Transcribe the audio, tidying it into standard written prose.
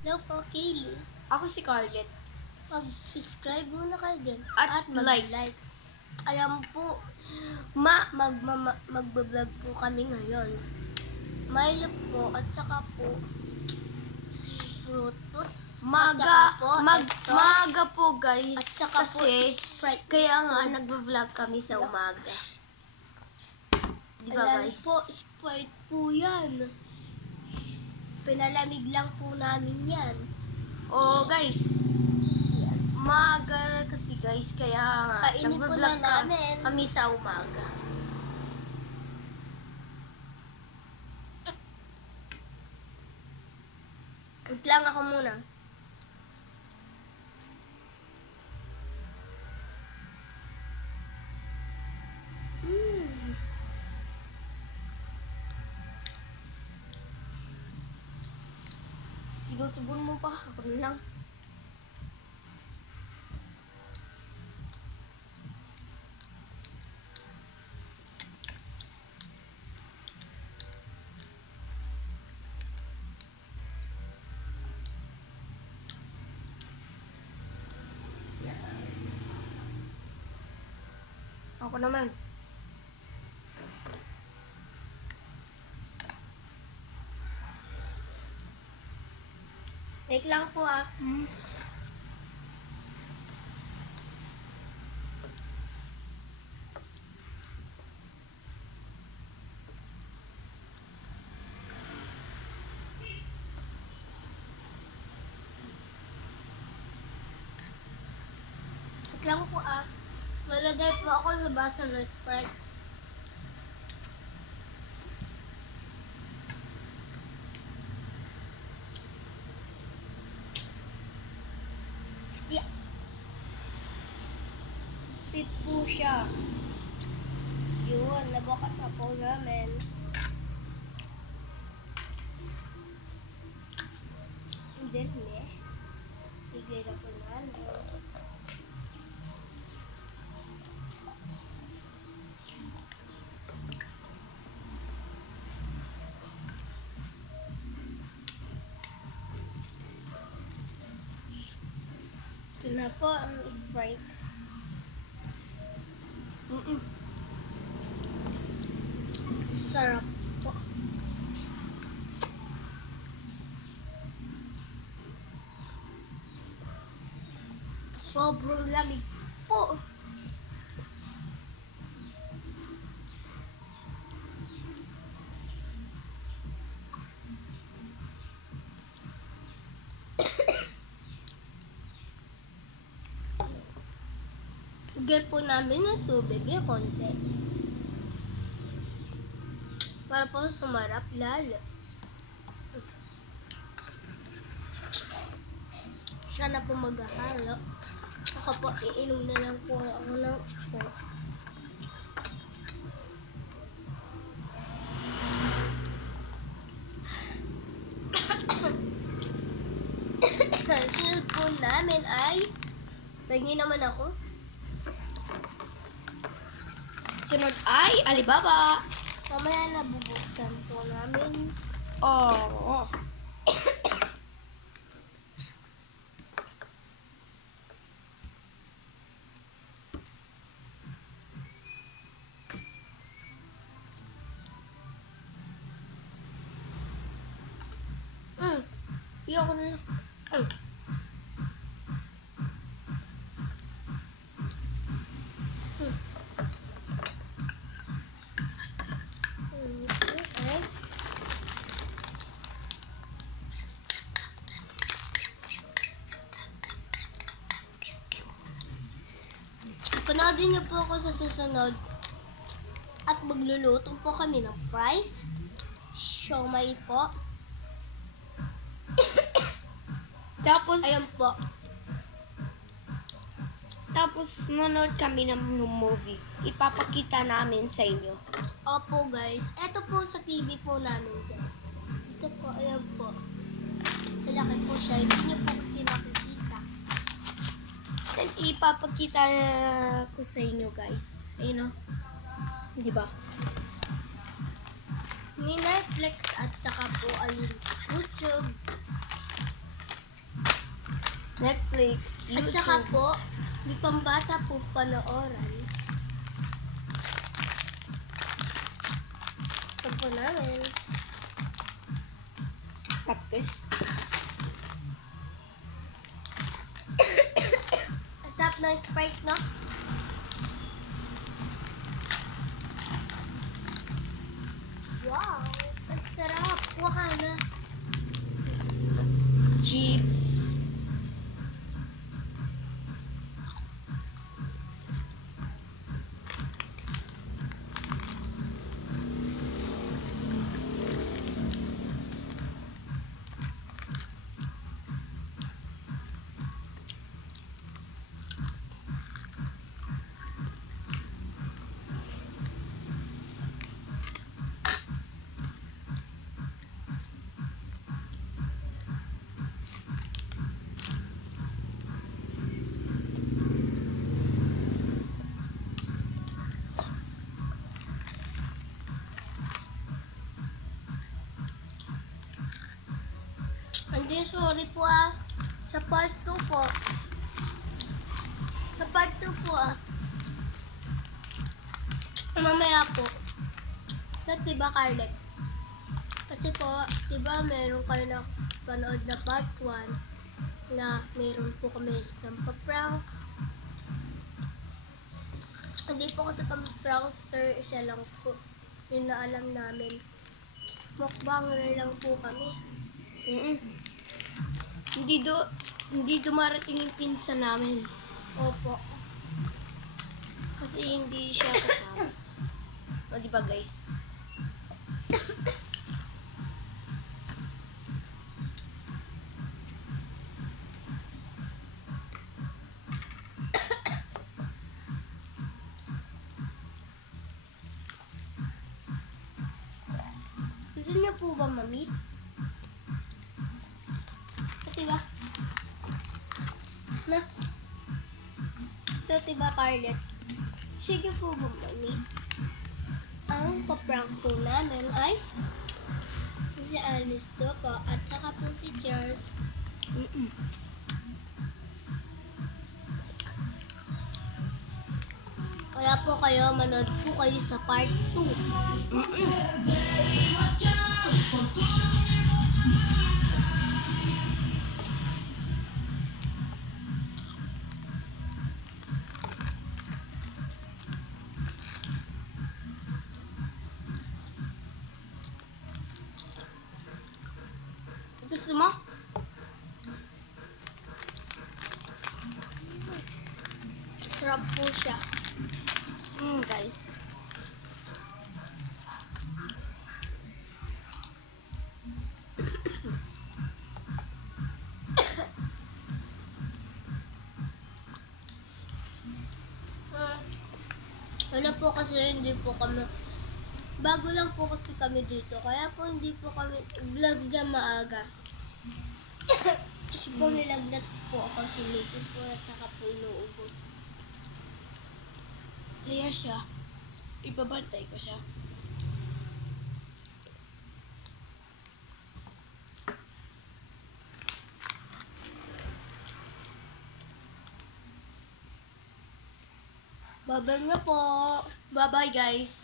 Hello po, Kaylee. Ako si Scarlett. Mag-subscribe muna kayo dyan. At mag-like. Ayan po, magbablog po kami ngayon. Milo po, at saka po, frutos. Maga po guys. At saka kasi po, Sprite. kaya nga nagvo-vlog kami sa umaga. Di ba Ayan guys? po, Sprite po yan. Pinalamig lang po namin yan. Oh guys, maga kasi guys, kaya Kainin po nagvo-vlog na namin. kami sa umaga. Wait lang ako muna. Sinusubon mo pa, ako na lang. Ako naman. Wait lang po ah. Wait lang po ah. Malagay po ako sa baso ng Sprite. Yeah. Pit po siya. Yun, nabukas na po namin. And then, bigay na po namin. Ito na po ang Sprite. Sarap po. Sobrang lamig po. Lagyan po namin ng tubig yung konti. Para po sumarap lalo. Siya na po maghahalo. Ako po, iinom na lang po ako ng Sprite. Sunod po namin ay pagin naman ako. Sunod ay Alibaba. Mamaya na bubuksan po namin. Oh. Iyo ko na lang. Okay. Panoodin niyo po ako sa susunod. At magluluto po kami ng fries. Siomai po. Tapos, Ayun po. tapos nanonood kami ng movie. Ipapakita namin sa inyo. Opo guys. Ito po sa TV po namin dyan. Ito po. Ayan po. Malaki po siya. Hindi niyo po kasi nakikita. And ipapakita ko sa inyo guys. Ayun o. Di ba? May Netflix at saka po ang YouTube. Netflix, At YouTube. saka po, may pambata po panooran. Ito po namin. Tapos, Asap ng Sprite, no? Wow! Ang sarap! Kuha ka na. chips. Hindi, sorry po ah. Sa part 2 po. Sa part 2 po ah. Mamaya po. So, diba, Carlet? Kasi po, diba, meron kayo na panood na part 1 na meron po kami isang pa-prank. Hindi po kasi kami prankster, isa lang po. Yun na alam namin. Mukbanger lang po kami. Hindi dumarating yung pinsan namin. Opo. Kasi hindi siya kasama. O, diba guys? Gusto niyo po ba ma-meet? Diba? Na? So, diba, Carlet? Gusto niyo po ba ma-meet? Ang pa-prank po namin ay si Alice do po at saka po si Cheers. Kaya po kayo, manood po kayo sa part 2. Gusto mo? Sarap po siya. Guys. Ano po kasi hindi po kami, bago lang po kasi kami dito, kaya po hindi po kami vlog na maaga. Kasi po nilagnat po ako, sinisip po at saka po inuubo. Kaya siya. Ibabantay ko siya. Babay na po. Bye-bye guys.